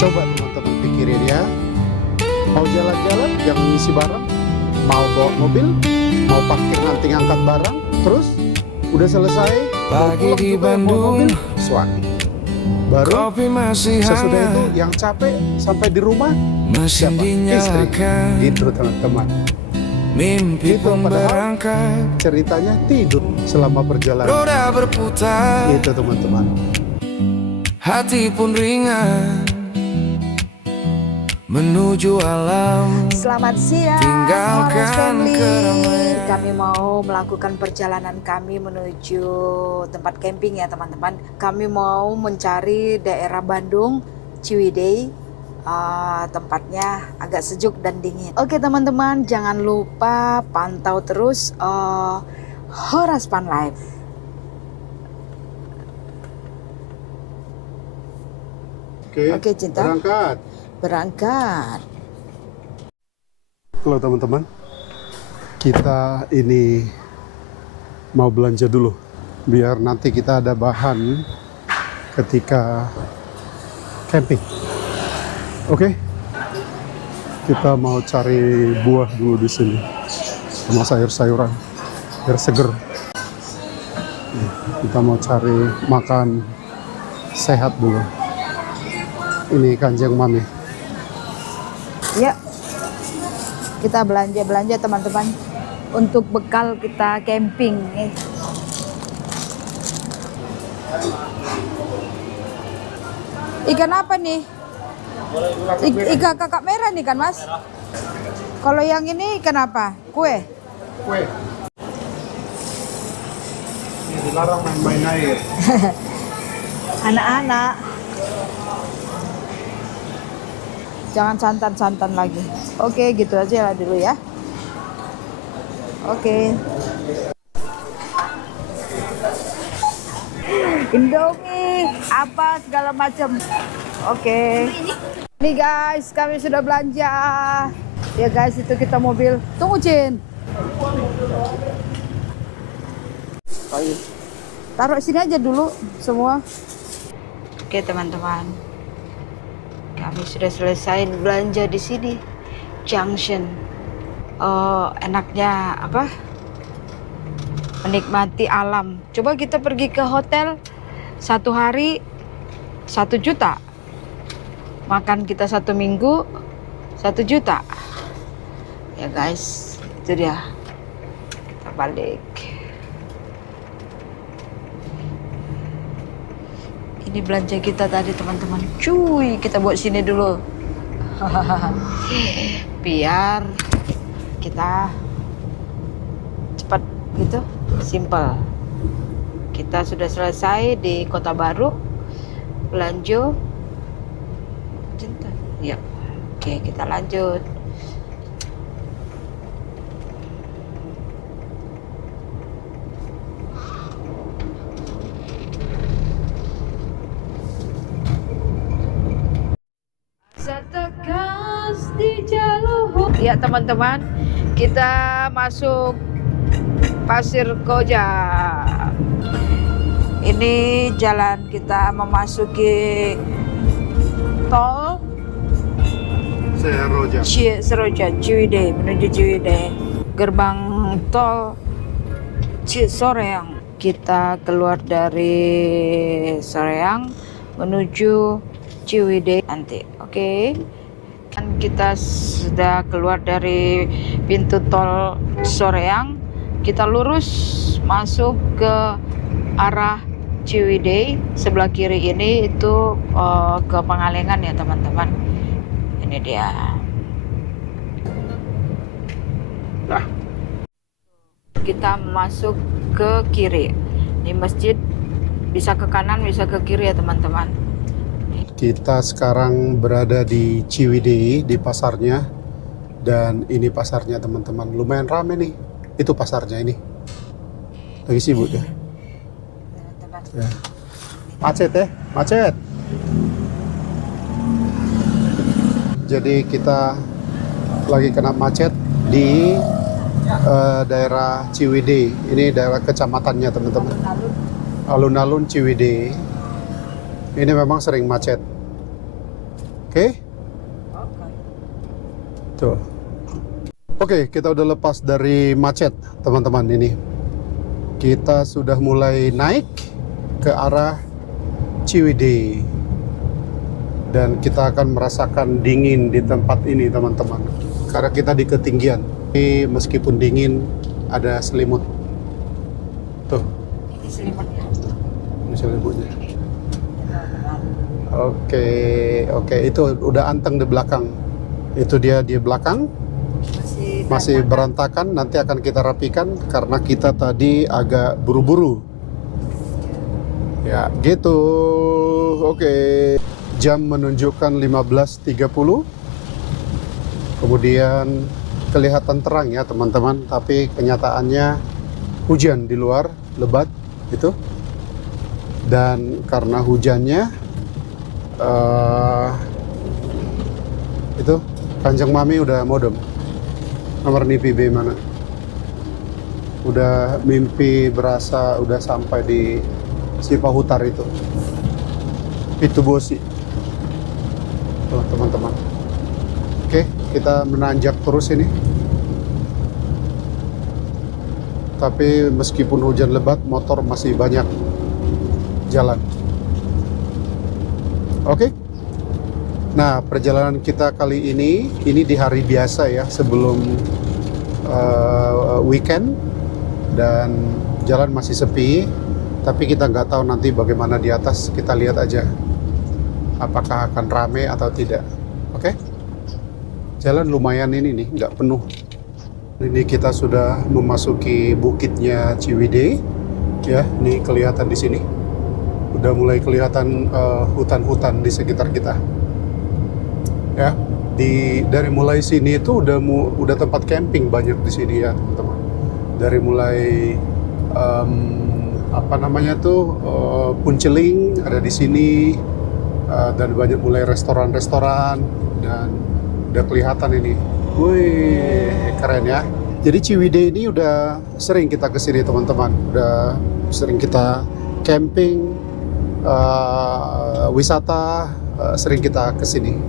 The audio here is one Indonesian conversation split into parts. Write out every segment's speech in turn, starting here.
Coba teman-teman pikirin ya. Mau jalan-jalan, jangan ngisi barang. Mau bawa mobil, mau parkir nanti ngangkat barang. Terus udah selesai, Pagi di Bandung, suami. Baru kopi masih sesudah itu hangat, yang capek sampai di rumah mesin siapa? Istri. dinyalakan, Gitu teman-teman. mimpi Gitu, pun padahal berangkat, ceritanya tidur selama perjalanan. roda berputar, Gitu teman-teman. hati pun ringan, menuju alam. Selamat siang, Tinggalkan Horas Family. keramaian. Kami mau melakukan perjalanan kami menuju tempat camping ya teman-teman. Kami mau mencari daerah Bandung, Ciwidey. Tempatnya agak sejuk dan dingin. Oke teman-teman, jangan lupa pantau terus Horas Fun Life. Oke, Cinta. Berangkat. Berangkat. Halo teman-teman, kita ini mau belanja dulu biar nanti kita ada bahan ketika camping. Oke, kita mau cari buah dulu di sini sama sayur-sayuran biar seger. Kita mau cari makan sehat dulu. Ini Kanjeng Mami. Ya, kita belanja teman-teman untuk bekal kita camping. Ikan apa nih? Ikan kakak merah nih kan mas? Kalau yang ini ikan apa? Kue? Kue. Ini dilarang main-main air. Anak-anak. Jangan santan-santan lagi. Oke, gitu aja lah dulu ya. Oke. Indomie, apa segala macam. Oke. Nih guys, kami sudah belanja. Ya guys, itu kita mobil. Tunggu Cin. Taruh sini aja dulu semua. Oke teman-teman. Kami sudah selesai belanja di sini, Junction. Enaknya apa? Menikmati alam. Coba kita pergi ke hotel 1 hari 1 juta. Makan kita 1 minggu 1 juta. Ya guys, itu dia. Kita balik. Ini belanja kita tadi teman-teman. Cuy, kita buat sini dulu. Biar kita cepat gitu, simple. Kita sudah selesai di Kota Baru. Belanja. Ya. Oke, kita lanjut. Ya teman-teman, kita masuk Pasir Koja. Ini jalan kita memasuki tol Seroja Ciwidey, menuju Ciwidey. Gerbang tol Soreang. Kita keluar dari Soreang menuju Ciwidey nanti. Oke. Dan kita sudah keluar dari pintu tol Soreang. Kita lurus masuk ke arah Ciwidey. Sebelah kiri ini itu ke Pangalengan ya teman-teman. Ini dia. Nah. Kita masuk ke kiri. Di masjid bisa ke kanan, bisa ke kiri ya teman-teman. Kita sekarang berada di Ciwidey, di pasarnya. Dan ini pasarnya teman-teman. Lumayan rame nih. Itu pasarnya ini. Lagi sibuk ya. Ya. Macet ya, macet. Jadi kita lagi kena macet di daerah Ciwidey. Ini daerah kecamatannya teman-teman. Alun-alun Ciwidey. Ini memang sering macet. Oke? Tuh. Oke, kita udah lepas dari macet, teman-teman ini. Kita sudah mulai naik ke arah Ciwidey. Dan kita akan merasakan dingin di tempat ini, teman-teman. Karena kita di ketinggian. Tapi meskipun dingin, ada selimut. Tuh. Ini selimutnya. Ini selimutnya. Oke, itu udah anteng di belakang. Itu dia di belakang. Masih berantakan, nanti akan kita rapikan karena kita tadi agak buru-buru. Ya, gitu. Oke. Jam menunjukkan 15.30. Kemudian kelihatan terang ya, teman-teman, tapi kenyataannya hujan di luar, lebat itu. Dan karena hujannya itu Kanjeng Mami udah modem. Nomor NIPB mana? Udah mimpi berasa udah sampai di Sipahutar itu. Itu Bosi. Tuh, teman-teman. Oke, kita menanjak terus ini. Tapi meskipun hujan lebat, motor masih banyak jalan. Oke. Nah, perjalanan kita kali ini di hari biasa ya, sebelum weekend, dan jalan masih sepi. Tapi kita nggak tahu nanti bagaimana di atas, kita lihat aja apakah akan rame atau tidak. Oke? Jalan lumayan ini nih, nggak penuh. Ini kita sudah memasuki bukitnya Ciwidey, ya. Ini kelihatan di sini. Udah mulai kelihatan hutan-hutan di sekitar kita. Ya, dari mulai sini itu udah tempat camping banyak di sini ya, teman-teman. Dari mulai Punceling ada di sini, dan banyak mulai restoran-restoran, dan udah kelihatan ini. Wih, keren ya. Jadi Ciwidey ini udah sering kita kesini, teman-teman. Udah sering kita camping, wisata, sering kita kesini.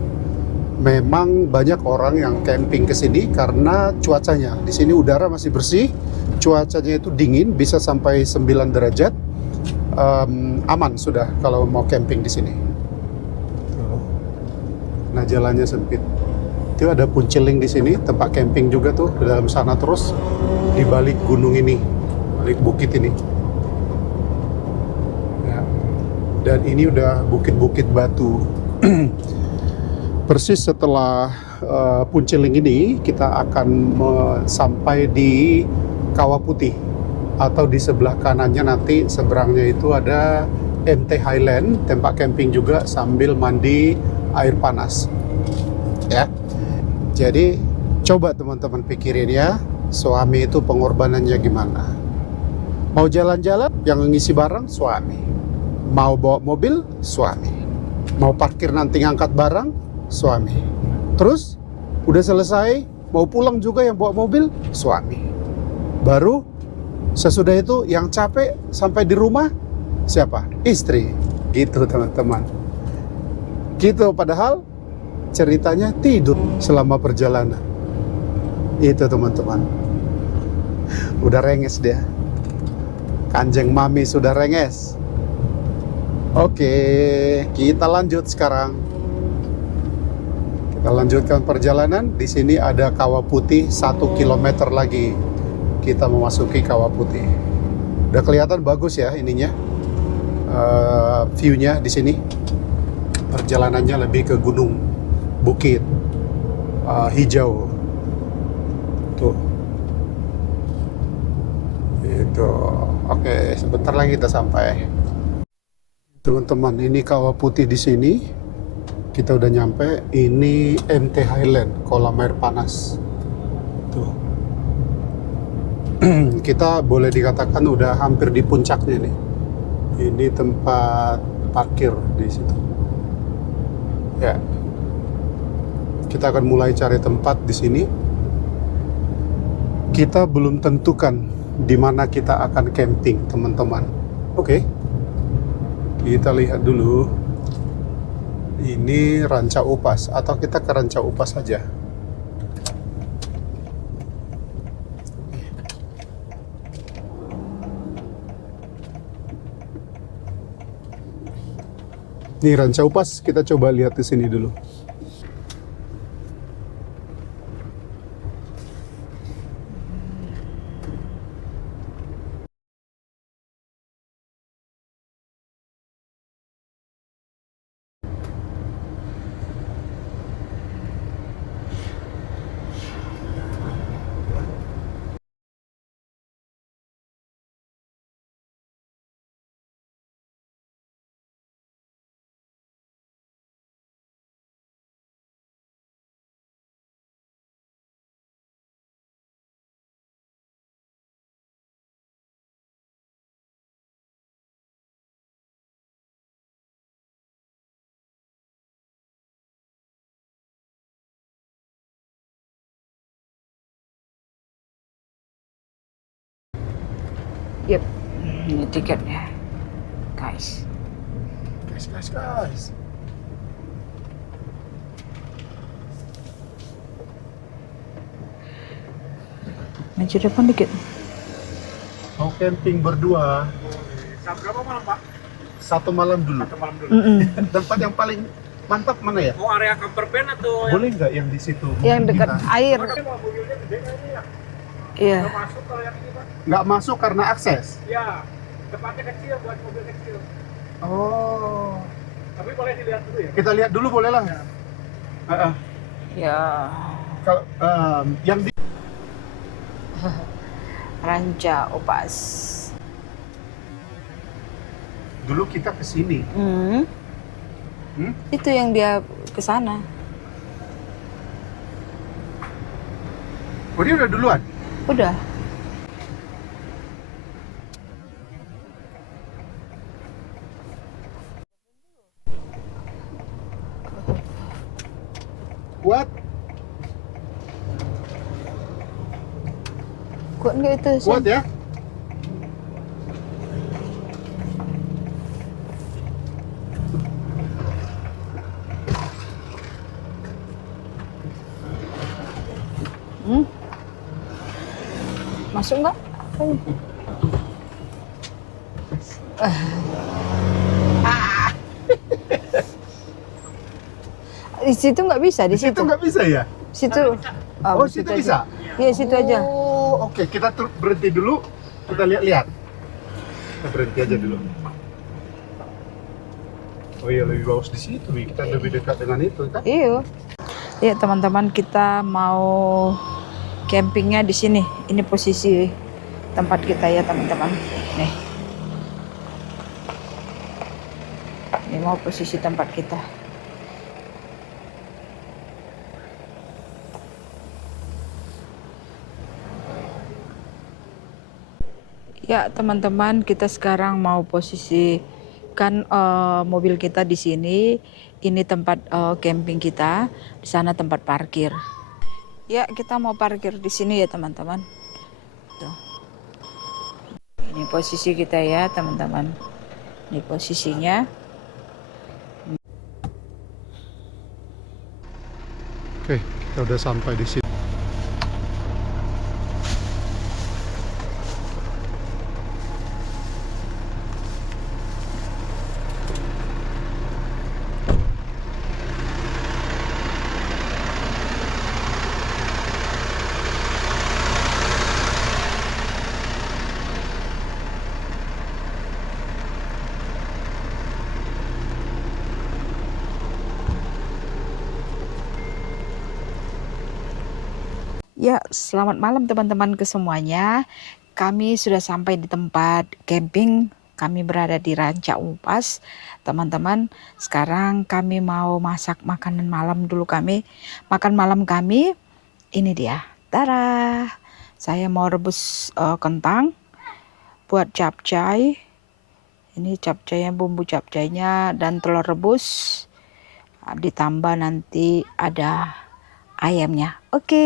Memang banyak orang yang camping ke sini karena cuacanya. Di sini udara masih bersih, cuacanya itu dingin, bisa sampai 9 derajat. Aman sudah kalau mau camping di sini. Nah, jalannya sempit. Itu ada Punceling di sini, tempat camping juga tuh, di dalam sana terus di balik gunung ini, balik bukit ini. Ya. Dan ini udah bukit-bukit batu. Persis setelah Punceling ini, kita akan sampai di Kawah Putih, atau di sebelah kanannya nanti seberangnya itu ada MT Highland, tempat camping juga sambil mandi air panas. Ya, jadi coba teman-teman pikirin ya, suami itu pengorbanannya gimana. Mau jalan-jalan, yang ngisi barang suami. Mau bawa mobil, suami. Mau parkir nanti ngangkat barang, suami. Terus udah selesai mau pulang juga yang bawa mobil, suami. Baru sesudah itu yang capek sampai di rumah siapa? Istri. Gitu teman-teman. Gitu, padahal ceritanya tidur selama perjalanan. Itu teman-teman. Udah renges dia. Kanjeng Mami sudah renges. Oke, kita lanjut sekarang. Kita lanjutkan perjalanan. Di sini ada Kawah Putih 1 km lagi. Kita memasuki Kawah Putih. Udah kelihatan bagus ya ininya, view-nya di sini. Perjalanannya lebih ke gunung, bukit, hijau. Tuh. Itu. Oke, sebentar lagi kita sampai. Teman-teman, ini Kawah Putih di sini. Kita udah nyampe. Ini MT Highland, kolam air panas. Tuh. Kita boleh dikatakan udah hampir di puncaknya nih. Ini tempat parkir di situ. Ya. Kita akan mulai cari tempat di sini. Kita belum tentukan di mana kita akan camping, teman-teman. Oke. Kita lihat dulu. Ini Ranca Upas, atau kita ke Ranca Upas saja. Nih Ranca Upas, kita coba lihat di sini dulu. Yep, ini tiketnya, guys. Guys. Maju depan dikit. Mau camping berdua. Jam berapa malam, Pak? Satu malam dulu. Satu malam dulu. Tempat yang paling mantap mana ya? Mau area camper van atau Boleh nggak yang di situ? Yang dekat Kita- air. Tapi mau mobilnya gede kayaknya ya? Iya. Nggak masuk kalau yang ini, Pak? Nggak masuk karena akses. Ya, tempatnya kecil buat mobil kecil. Oh. Tapi boleh dilihat dulu ya. Kita lihat dulu boleh lah. Ya. Kalau yang di Ranca Upas. dulu kita ke sini. Hmm. Itu yang dia ke sana. Oh, dia udah duluan. Udah. Kuat. Kuat nggak itu? Sen? Kuat ya. Masuk nggak? Di situ nggak bisa, di Di situ situ. nggak bisa ya? Situ. Oh, situ aja. bisa? Iya, situ aja. Oh, oke. Kita berhenti dulu. Kita lihat-lihat. Kita berhenti aja dulu. Oh iya, lebih bagus di situ. Kita lebih dekat dengan itu kan? Iya. Ya teman-teman, kita mau campingnya di sini. Ini posisi tempat kita ya teman-teman. Nih. Ini mau posisi tempat kita. Ya teman-teman, kita sekarang mau posisikan mobil kita di sini. Ini tempat camping kita. Di sana tempat parkir. Ya, kita mau parkir di sini ya teman-teman. Tuh. Ini posisi kita ya teman-teman. Ini posisinya. Oke, kita udah sampai di sini. Ya, selamat malam teman-teman ke semuanya. Kami sudah sampai di tempat camping. Kami berada di Ranca Upas. Teman-teman, sekarang kami mau masak makanan malam dulu kami. Makan malam kami, ini dia. Tada! Saya mau rebus kentang buat capcay. Ini capcaynya, bumbu capcaynya dan telur rebus. Ditambah nanti ada ayamnya. Oke.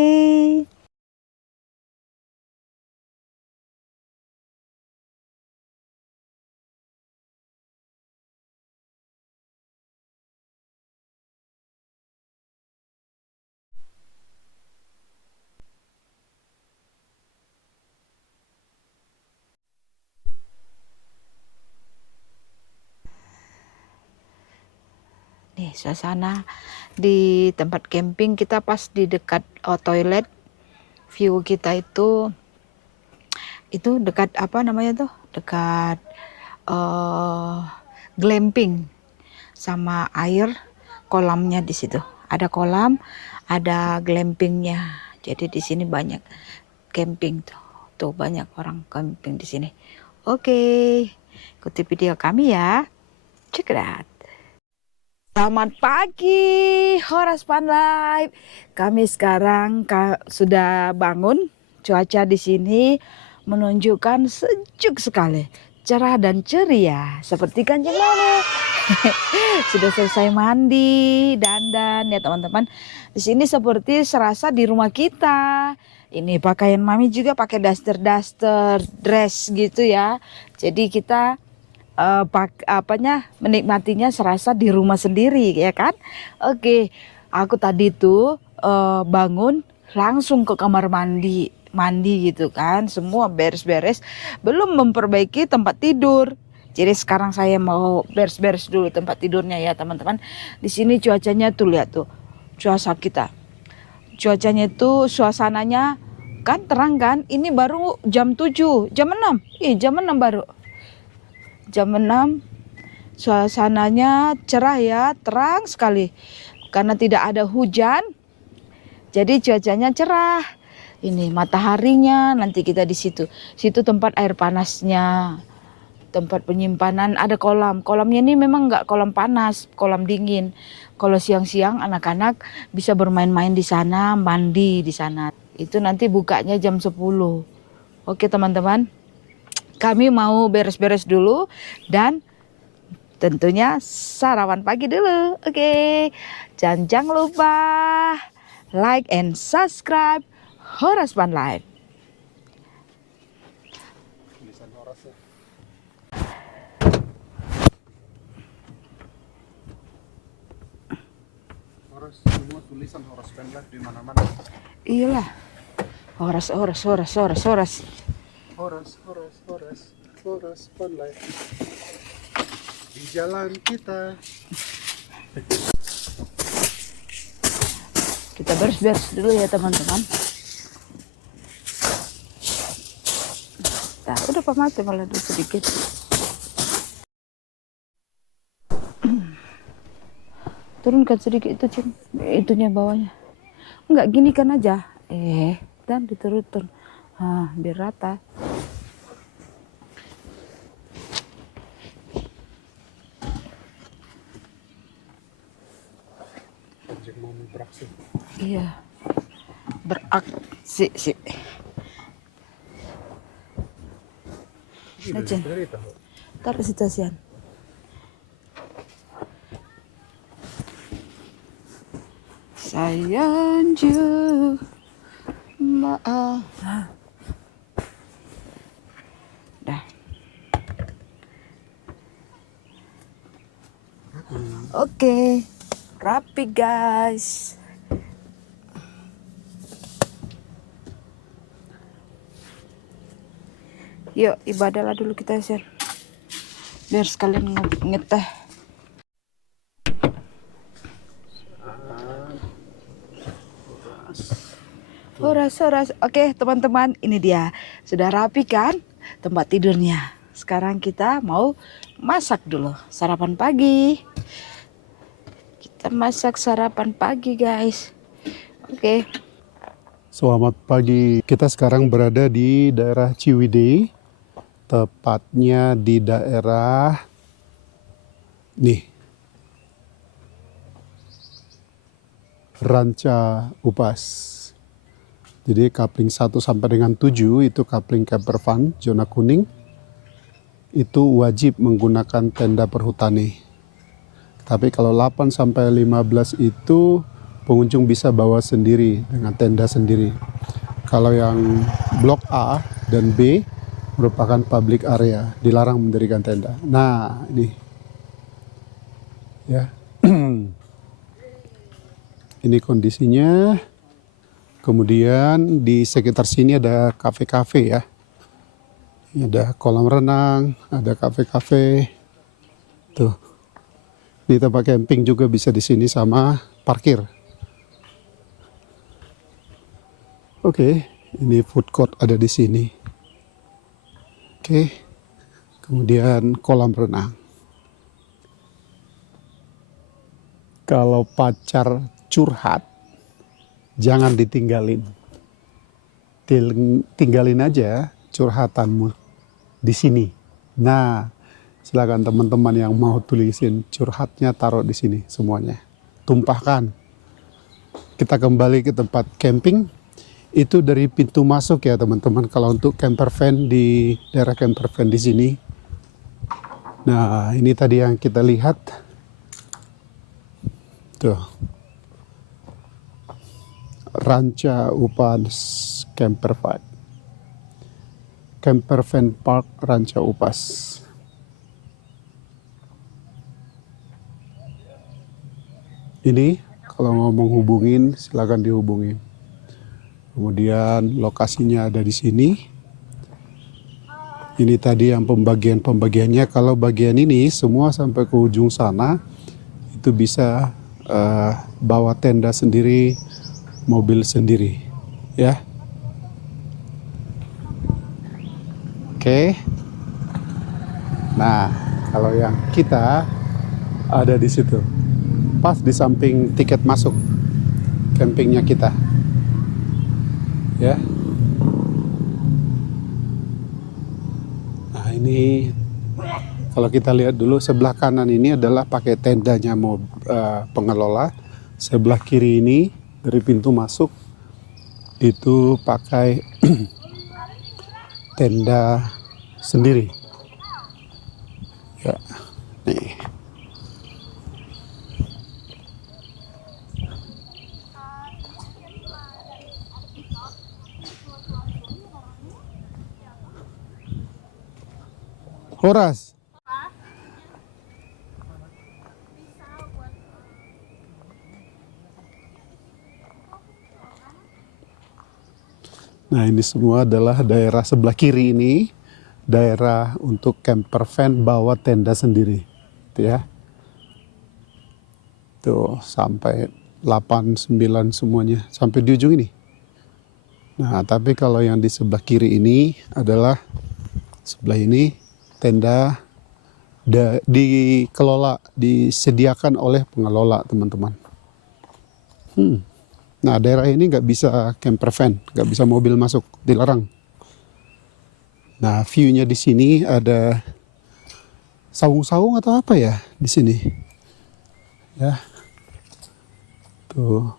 Nih suasana di tempat camping kita pas di dekat toilet. View kita itu dekat apa namanya tuh? Dekat glamping sama air, kolamnya di situ. Ada kolam, ada glampingnya. Jadi di sini banyak camping tuh. Tuh banyak orang camping di sini. Oke, ikuti video kami ya. Check it out. Selamat pagi, Horas Fun Life. Kami sekarang sudah bangun. Cuaca di sini menunjukkan sejuk sekali, cerah dan ceria seperti Kanjeng Mane. Sudah selesai mandi, dandan ya teman-teman. Di sini seperti serasa di rumah kita. Ini pakaian mami juga pakai daster dress gitu ya. Jadi kita menikmatinya serasa di rumah sendiri ya kan. Oke, aku tadi tuh bangun langsung ke kamar mandi gitu kan, semua beres-beres, belum memperbaiki tempat tidur. Jadi sekarang saya mau beres-beres dulu tempat tidurnya ya teman-teman. Di sini cuacanya tuh lihat tuh, cuacanya itu suasananya kan terang kan. Ini baru jam 7, jam 6. Jam 6 baru. Jam 6. Suasananya cerah ya, terang sekali. Karena tidak ada hujan. Jadi cuacanya cerah. Ini mataharinya, nanti kita di situ. Situ tempat air panasnya. Tempat penyimpanan, ada kolam. Kolamnya ini memang nggak kolam panas, kolam dingin. Kalau siang-siang anak-anak bisa bermain-main di sana, mandi di sana. Itu nanti bukanya jam 10. Oke teman-teman, kami mau beres-beres dulu dan tentunya sarapan pagi dulu. Oke, jangan lupa like and subscribe Horas Fun Life. Semua tulisan Horas Fun Life di mana-mana. Iyalah. Horas. Horas Fun Life. Di jalan kita. Kita beres-beres dulu ya teman-teman. Nah, udah pamati malah dulu sedikit. Turunkan sedikit itu Cing, itunya bawahnya. Enggak gini kan aja. Dan diturun. Biar rata. Kanjeng mau beraksi. Iya. Beraksi sih. Cing. Taruh situ Sian. Sayang maaf. Dah. Oke, rapi guys. Yuk ibadahlah dulu kita Sian. Biar sekalian ngeteh. Horas. Oke teman-teman, ini dia. Sudah rapi kan tempat tidurnya. Sekarang kita mau masak dulu sarapan pagi. Kita masak sarapan pagi guys. Oke. Selamat pagi. Kita sekarang berada di daerah Ciwidey. Tepatnya di daerah Ranca Upas. Jadi kapling 1 sampai dengan 7 itu kapling camper van zona kuning. Itu wajib menggunakan tenda perhutani. Tapi kalau 8 sampai 15 itu pengunjung bisa bawa sendiri dengan tenda sendiri. Kalau yang blok A dan B merupakan public area, dilarang mendirikan tenda. Nah, ini. Ya. Ini kondisinya. Kemudian di sekitar sini ada kafe-kafe ya. Ada kolam renang, ada kafe-kafe. Tuh. Di tempat camping juga bisa di sini sama parkir. Oke, ini food court ada di sini. Oke, kemudian kolam renang. Kalau pacar curhat, jangan ditinggalin. Tinggalin aja curhatanmu di sini. Nah, silakan teman-teman yang mau tulisin curhatnya taruh di sini semuanya. Tumpahkan. Kita kembali ke tempat camping. Itu dari pintu masuk ya teman-teman. Kalau untuk camper van di daerah camper van di sini. Nah, ini tadi yang kita lihat. Tuh. Ranca Upas Camper Van. Camper Van Park Ranca Upas. Ini kalau ngomong hubungin silakan dihubungin. Kemudian lokasinya ada di sini. Ini tadi yang pembagiannya. Kalau bagian ini semua sampai ke ujung sana itu bisa bawa tenda sendiri, mobil sendiri, ya. Oke. Nah, kalau yang kita ada di situ, pas di samping tiket masuk campingnya kita, ya. Nah, ini kalau kita lihat dulu sebelah kanan ini adalah pakai tendanya pengelola. Sebelah kiri ini dari pintu masuk itu pakai tenda sendiri. Ya, nih. Horas. Nah, ini semua adalah daerah sebelah kiri ini, daerah untuk camper van bawa tenda sendiri, gitu ya. Tuh, sampai 8, 9 semuanya, sampai di ujung ini. Nah, tapi kalau yang di sebelah kiri ini adalah, sebelah ini, tenda dikelola, disediakan oleh pengelola, teman-teman. Nah, daerah ini nggak bisa camper van, nggak bisa mobil masuk, dilarang. Nah, view-nya di sini ada saung-saung atau apa ya di sini, ya. Tuh.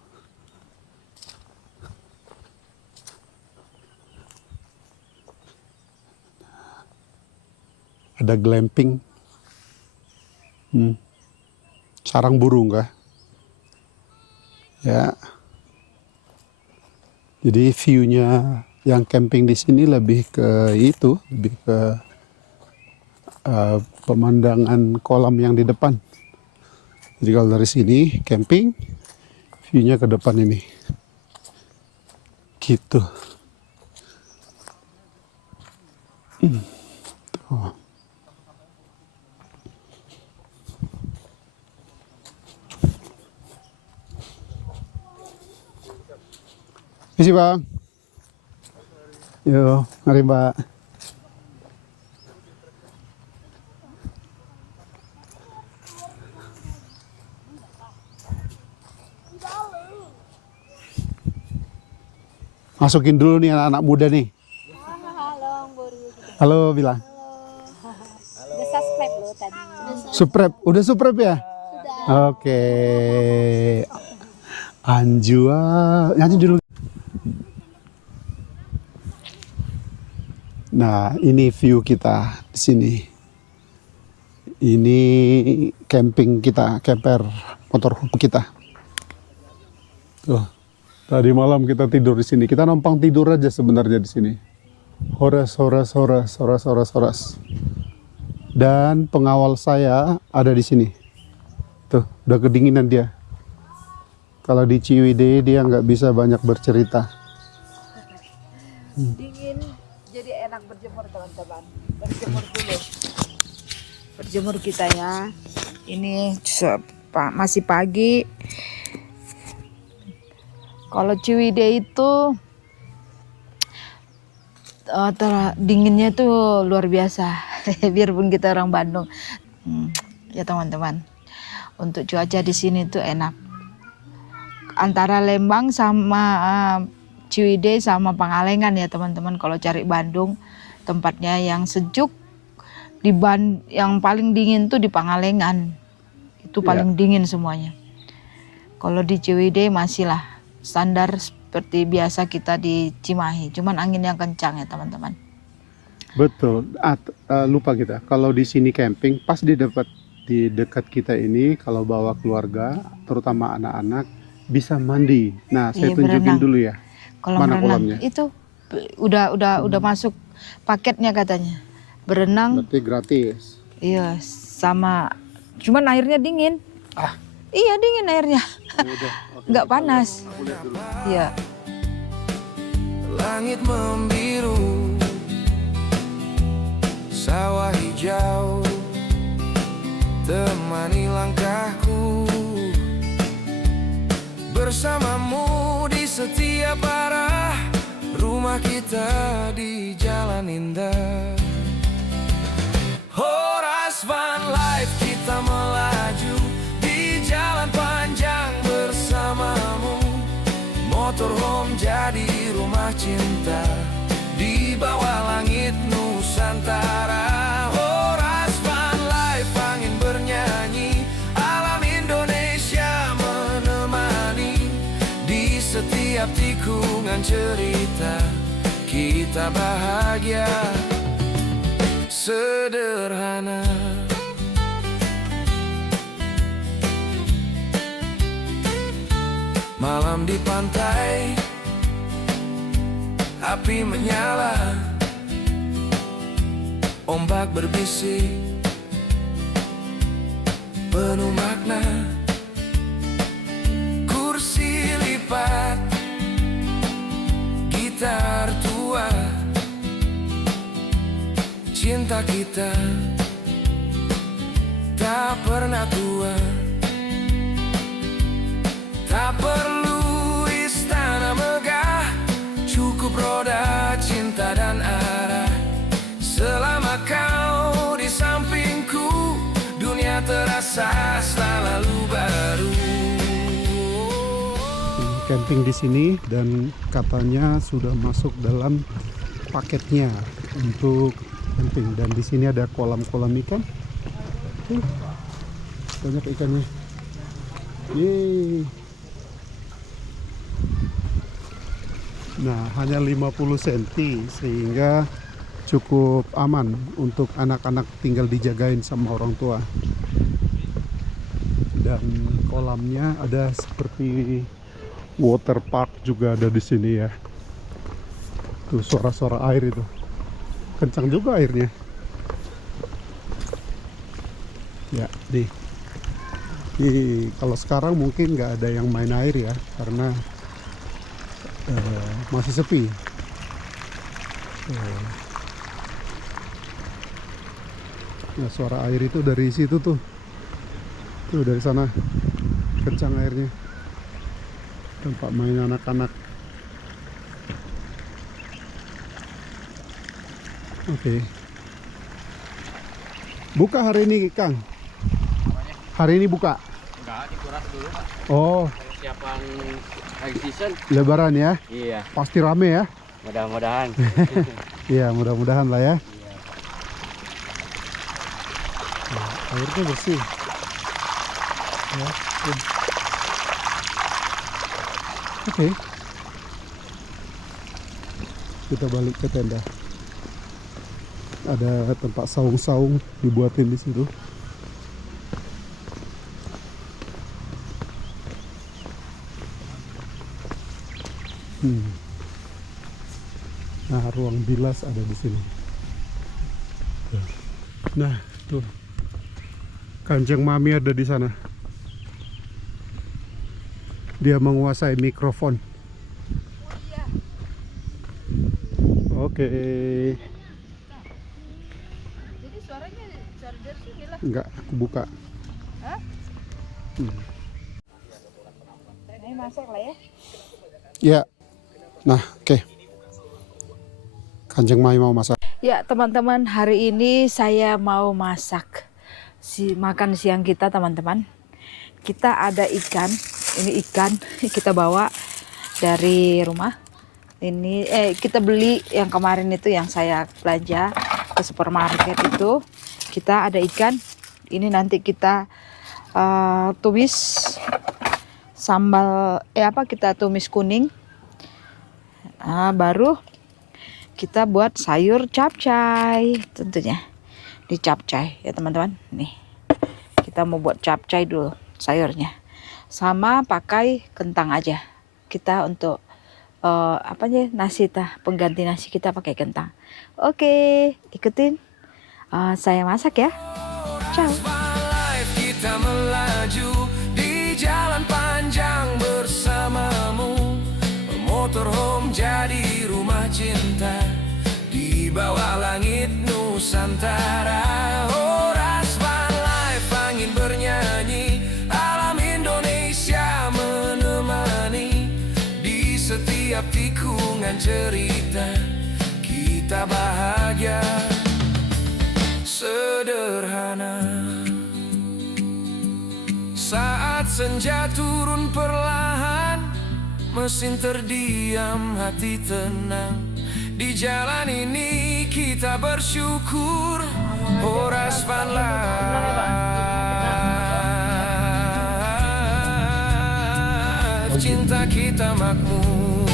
Ada glamping. Sarang burung kah? Ya. Jadi view-nya yang camping di sini lebih ke itu, lebih ke pemandangan kolam yang di depan. Jadi kalau dari sini camping, view-nya ke depan ini. Gitu. Tuh. Misi bang. Yo, mari mbak. Masukin dulu nih anak-anak muda nih. Halo bilang. Udah subscribe lo tadi. Subscribe, udah subscribe ya? Oke. Anjua, nyanyi dulu. Nah, ini view kita di sini. Ini camping kita, camper motorhome kita. Tuh, tadi malam kita tidur di sini. Kita numpang tidur aja sebenarnya di sini. Horas. Dan pengawal saya ada di sini. Tuh, udah kedinginan dia. Kalau di Ciwidey dia nggak bisa banyak bercerita. Dingin, jadi enak berjemur teman-teman. Berjemur dulu. Berjemur kita ya. Ini masih pagi. Kalau Ciwidey itu dinginnya tuh luar biasa. Biarpun kita orang Bandung, ya teman-teman. Untuk cuaca di sini tuh enak. Antara Lembang sama Ciwidey sama Pangalengan ya teman-teman. Kalau cari Bandung tempatnya yang sejuk, yang paling dingin tuh di Pangalengan. Itu paling dingin semuanya. Kalau di Ciwidey masih lah standar seperti biasa kita di Cimahi, cuman angin yang kencang ya teman-teman. Betul. Lupa kita. Kalau di sini camping, pas di dekat kita ini, kalau bawa keluarga, terutama anak-anak, bisa mandi. Nah, saya tunjukin berenang. dulu ya. Kolam Mana renang kolamnya? itu udah masuk paketnya katanya. Berenang, Berarti gratis. iya sama. Cuman airnya dingin. Iya dingin airnya, Ya udah, oke. nggak panas. Aku lihat dulu. Iya. Langit membiru, sawah hijau temani langkahku. Bersamamu di setiap arah, rumah kita di jalan indah. Horas van life kita melaju di jalan panjang bersamamu. Motorhome jadi rumah cinta di bawah langit Nusantara. Horas van life angin bernyanyi, alam Indonesia menemani. Di setiap tikungan cerita kita bahagia sederhana. Malam di pantai, api menyala, ombak berbisik, penuh makna. Kursi lipat, gitar tua, cinta kita tak pernah tua. Tak perlu istana megah, cukup roda cinta dan arah. Selama kau di sampingku, dunia terasa selalu baru. Camping di sini dan katanya sudah masuk dalam paketnya untuk camping. Dan di sini ada kolam-kolam ikan. Banyak ikannya. Yeay. Nah, hanya 50 cm sehingga cukup aman untuk anak-anak tinggal dijagain sama orang tua. Dan kolamnya ada seperti water park juga ada di sini ya. Tuh suara-suara air itu. Kencang juga airnya. Ya, kalau sekarang mungkin nggak ada yang main air ya, karena masih sepi. Nah, suara air itu dari situ tuh dari sana kencang airnya, tempat main anak-anak. Oke. Buka hari ini, Kang? Hari ini buka? Enggak, dikuras dulu Pak. Oh, Persiapan high season. Lebaran ya? Iya, Pasti rame ya? mudah-mudahan. Iya, mudah-mudahan lah ya. Nah, airnya bersih. Ya, oke. Kita balik ke tenda. Ada tempat saung-saung dibuatin di situ. Nah, ruang bilas ada di sini. Nah, tuh. Kanjeng Mami ada di sana. Dia menguasai mikrofon. Oke. Jadi suaranya dari sini lah. Enggak, aku buka. Ini masak lah ya. Ya. Nah, oke. Kanjeng Mai mau masak. Ya teman-teman, hari ini saya mau masak makan siang kita teman-teman. Kita ada ikan, ini ikan kita bawa dari rumah. Ini kita beli yang kemarin itu yang saya belanja ke supermarket itu. Kita ada ikan, ini nanti kita tumis sambal kita tumis kuning. Nah, baru kita buat sayur capcay tentunya. Di capcay ya teman-teman. Nih. Kita mau buat capcay dulu sayurnya. Sama pakai kentang aja. Kita untuk nasi pengganti nasi kita pakai kentang. Oke, ikutin saya masak ya. Ciao. Kita melaju di jalan panjang bersamamu. Motorhome jadi rumah cinta di bawah langit Nusantara. Horas Van Life, angin bernyanyi, alam Indonesia menemani. Di setiap tikungan cerita kita bahagia sederhana. Saat senja turun perlahan, mesin terdiam, hati tenang. Di jalan ini kita bersyukur. Horas Van Life, cinta kita makmur.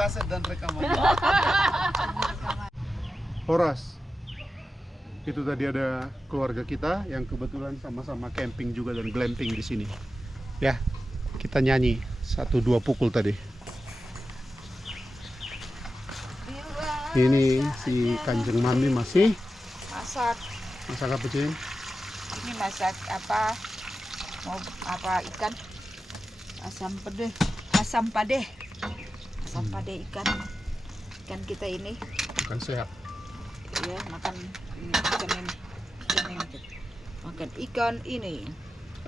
kaset dan rekaman. Horas, itu tadi ada keluarga kita yang kebetulan sama-sama camping juga dan glamping di sini. Ya, kita nyanyi 1-2 pukul tadi. Bila Ini si Kanjeng Mami masih Masak. masak apa, Cing? Ini masak apa? Mau apa ikan? Asam pade. Asam pade. Asam pade ikan. Ikan kita ini. Bukan sehat. Ya, makan ini, ikan ini. Ikan ini. Makan ikan ini.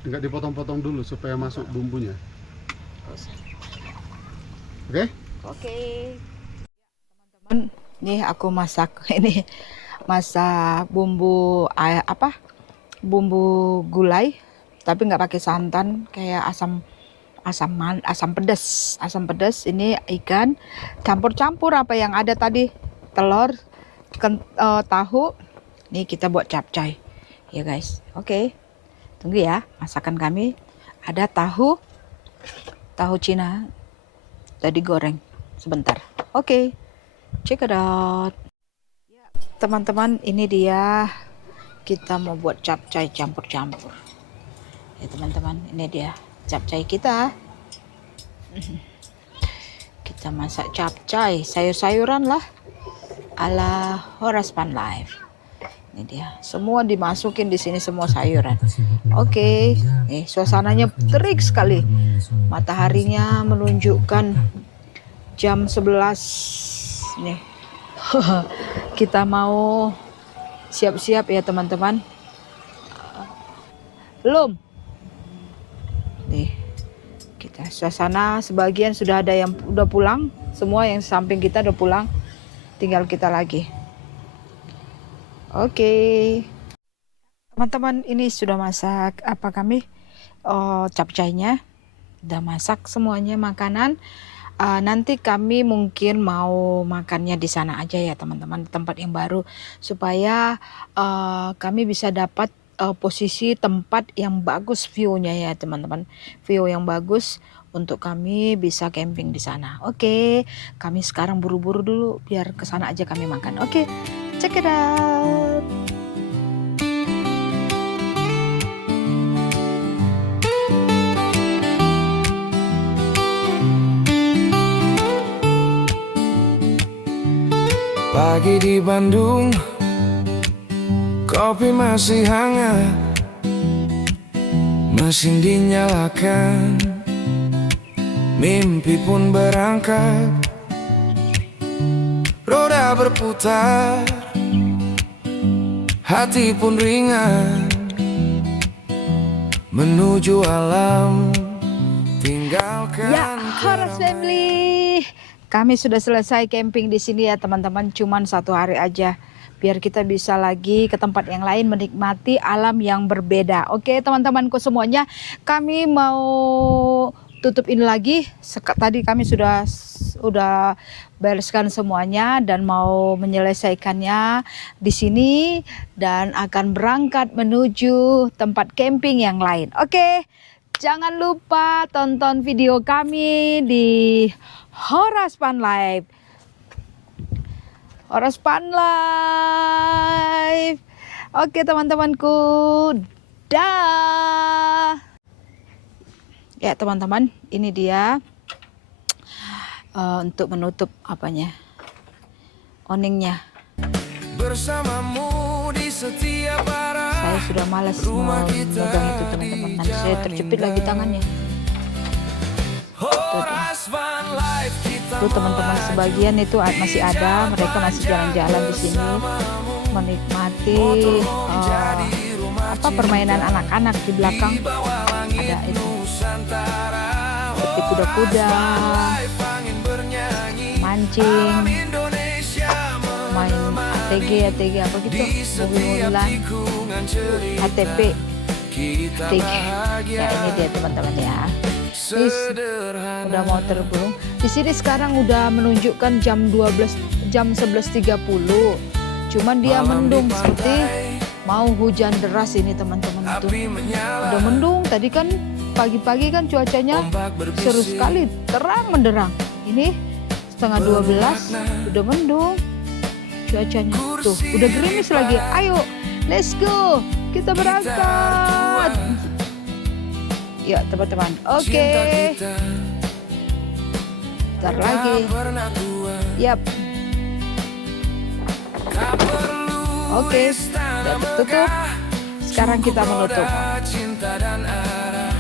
Enggak dipotong-potong dulu supaya masuk bumbunya. Oke? Oke. Teman-teman, nih aku masak ini masak bumbu apa? Bumbu gulai, tapi nggak pakai santan, kayak asam pedas. Ini ikan campur-campur apa yang ada tadi, telur, tahu. Nih kita buat capcay, ya guys. Oke, tunggu ya masakan kami. Ada tahu Cina tadi goreng sebentar. Oke, check it out. Teman-teman, ini dia kita mau buat capcay campur-campur. Ya teman-teman, ini dia capcay kita. Kita masak capcay, sayur-sayuran lah ala Horas Fun Life. Ini dia, semua dimasukin di sini, semua sayuran. Oke, nih suasananya terik sekali. Mataharinya menunjukkan jam 11. Nih. Kita mau siap-siap ya teman-teman. Belum. Nih. Kita suasana sebagian sudah ada yang udah pulang, semua yang samping kita udah pulang. Tinggal kita lagi. Oke, teman-teman, ini sudah masak apa kami capcaynya, udah masak semuanya makanan. Nanti kami mungkin mau makannya di sana aja ya teman-teman, tempat yang baru, supaya kami bisa dapat posisi tempat yang bagus view-nya ya teman-teman, view yang bagus untuk kami bisa camping di sana. Oke, kami sekarang buru-buru dulu biar ke sana aja kami makan. Oke, check it out. Pagi di Bandung, kopi masih hangat, mesin dinyalakan, mimpi pun berangkat, roda berputar, hati pun ringan, menuju alam, tinggalkan. Ya, Horas Family, kami sudah selesai camping di sini ya teman-teman, cuman 1 hari aja. Biar kita bisa lagi ke tempat yang lain menikmati alam yang berbeda. Oke teman-temanku semuanya, kami mau tutup ini lagi. Tadi kami sudah bereskan semuanya dan mau menyelesaikannya di sini dan akan berangkat menuju tempat camping yang lain. Oke, jangan lupa tonton video kami di Horas Fun Life. Horas Fun Life. Oke teman-temanku, dah. Ya teman-teman, ini dia untuk menutup apanya, awningnya. Bersamamu di setiap arah. Saya sudah malas memegang itu teman-teman, nanti saya terjepit lagi tangannya. Tuh teman-teman, sebagian itu masih ada, mereka masih jalan-jalan di sini menikmati permainan anak-anak. Di belakang ada itu seperti kuda-kuda, mancing, main ATG apa gitu, mobil-mobilan, ATP, ya ini dia teman-teman ya. Udah mau terbelung. Di sini sekarang udah menunjukkan jam 11.30. Cuman dia mendung seperti mau hujan deras ini teman-teman tuh. Udah mendung. Tadi kan pagi-pagi kan cuacanya seru sekali, terang menderang. Ini setengah 12 udah mendung cuacanya. Tuh, udah gerimis lagi. Ayo, let's go. Kita berangkat. Ya teman-teman, oke. Bentar lagi. Yap. tak perlu Oke, udah tertutup. Sekarang kita menutup. cinta dan arah.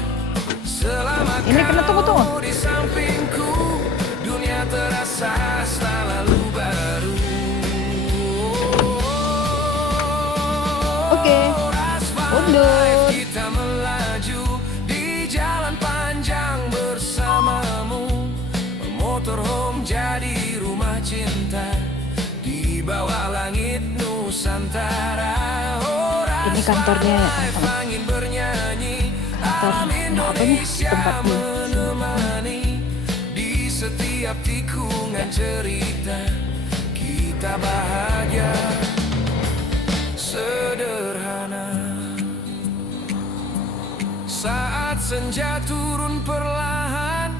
Selama Ini kena tunggu. kau di sampingku, dunia terasa selalu baru. Oke, undur. Kita melaju di jalan panjang bersamamu. Motorhome jadi rumah cinta di bawah langit Nusantara. Ini kantornya teman-teman. Angin bernyanyi, Kantor apa nih? Tempat nih. menemani di setiap tikungan cerita. Kita bahagia sederhana. Saat senja turun perlahan,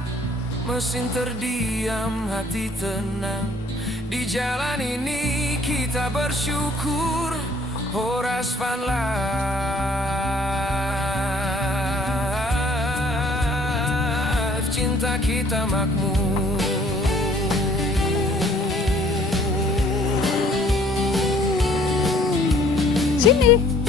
mesin terdiam, hati tenang. Di jalan ini kita bersyukur, Horas Van Life, cinta kita makmur. Sini.